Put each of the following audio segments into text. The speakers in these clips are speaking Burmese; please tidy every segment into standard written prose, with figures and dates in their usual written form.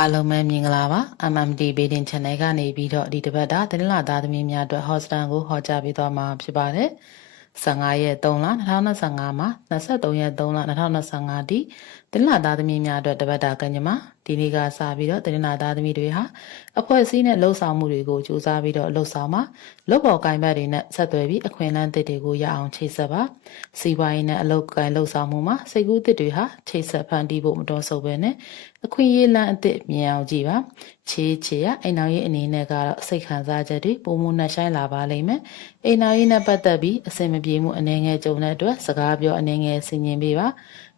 အားလုံးပဲမင်္ဂလာပါ MMD Building Channel ကနေပြီးတော့ဒီတစ်ပတ်တာတင်လာသားသမီးများအတွက် Hostel ကိုဟောကြားပေးသွားမှာဖြစ်ပါတယ်15ရက်3လ2025မှာ23ရက်3လ2025ဒီတင်လာသားသမီးများအတွက်တပတ်တာကညမှာဒီနေ့ကစပြီးတော့တင်လာသားသမီးတွေဟာအဖွဲ့အစည်းနဲ့လှုပ်ဆောင်မှုတွေကိုစူးစမ်းပြီးတော့လှုပ်ဆောင်မှာလုပ်ပေါ်ကိုင်ဘက်တွေနဲ့ဆက်သွယ်ပြီးအခွင့်အလမ်းတစ်တွေကိုရအောင်ချိတ်ဆက်ပါစီးပွားရေးနဲ့အလုပ်ကိုင်လှုပ်ဆောင်မှုမှာစိတ်ကူးတစ်တွေဟာချိတ်ဆက်ဖန်တီးဖို့မတော်ဆိုပဲနဲ့အခွင့်အရေးလမ်းအသစ်မြင်အောင်ကြည့်ပါချေရအိမ်တော်ရေးအနေနဲ့ကတော့စိတ်ခံစားချက်တွေပုံမှုနဲ့ဆိုင်လာပါလိမ့်မယ်အိမ်တော်ရေးနဲ့ပတ်သက်ပြီးအဆင်မပြေမှုအနေငယ်ကြုံတဲ့အတွက်စကားပြောအနေငယ်ဆင်ញင်ပေးပါ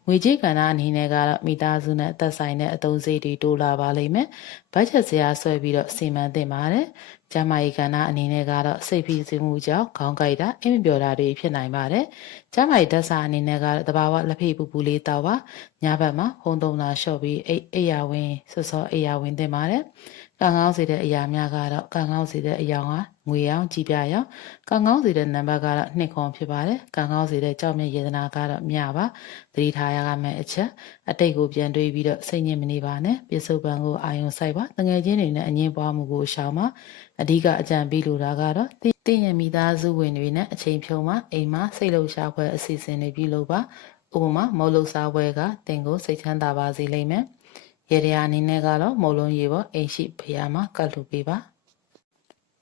ငွေကြေးကဏ္ဍအနေနဲ့ကတော့မိသားစုနဲ့သက်ဆိုင်တဲ့အသုံးစရိတ်တွေတိုးလာပါလိမ့်မယ်ဘတ်ဂျက်စရာဆွဲပြီးတော့စီမံသင့်ပါတယ်ကျန်းမာရေးကဏ္ဍအနေနဲ့ကတော့စိတ်ဖိစီးမှုကြောင့်ခေါင်းကိုက်တာအိမ်မပြောတာတွေဖြစ်နိုင်ပါတယ်ကျန်းမာရေးဓာတ်စာအနေနဲ့ကတော့တဘာဝလက်ဖိပူပူလေးတောက်ပါညဘက်မှာဖုံးသုံးတာလျှော့ပြီးအိယာဝင်စောအိယာဝင်သင့်ပါတယ်ကံကောင်းစေတဲ့အရာများကတော့ကံကောင်းစေတဲ့အရာကငွေရောင်ကြည်ပြရောင်ကံကောင်းစေတဲ့နံပါတ်ကတော့2ခွန်ဖြစ်ပါတယ်ကံကောင်းစေတဲ့ကြောက်မြတ်ယေဒနာကတော့မြပါသတိထားရမယ့်အချက်အတိတ်ကိုပြန်တွေးပြီးတော့စိတ်ညစ်မနေပါနဲ့ပြစ္ဆုတ်ပံကိုအာယုံဆိုင်ပါတငယ်ချင်းတွေနဲ့အငင်းပွားမှုကိုရှောင်ပါအဓိကအကြံပေးလိုတာကတော့တင်းရမိသားစုဝင်တွေနဲ့အချိန်ဖြုံးမှာအိမ်မှာစိတ်လှုပ်ရှားပွဲအစီအစဉ်တွေပြုလုပ်ပါဥပမာမော်လုစားပွဲကတင်ကိုစိတ်ချမ်းသာပါစေလိမ့်မယ်ရေရအနေနဲ့ကတော့မုံလုံးရေပေါ်အိမ်ရှိဖျားမှာကတ်လူပေးပါ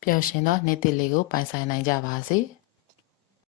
ပျော်ရှင်သောနေ့တစ်လေးကိုပိုင်ဆိုင်နိုင်ကြပါစေ။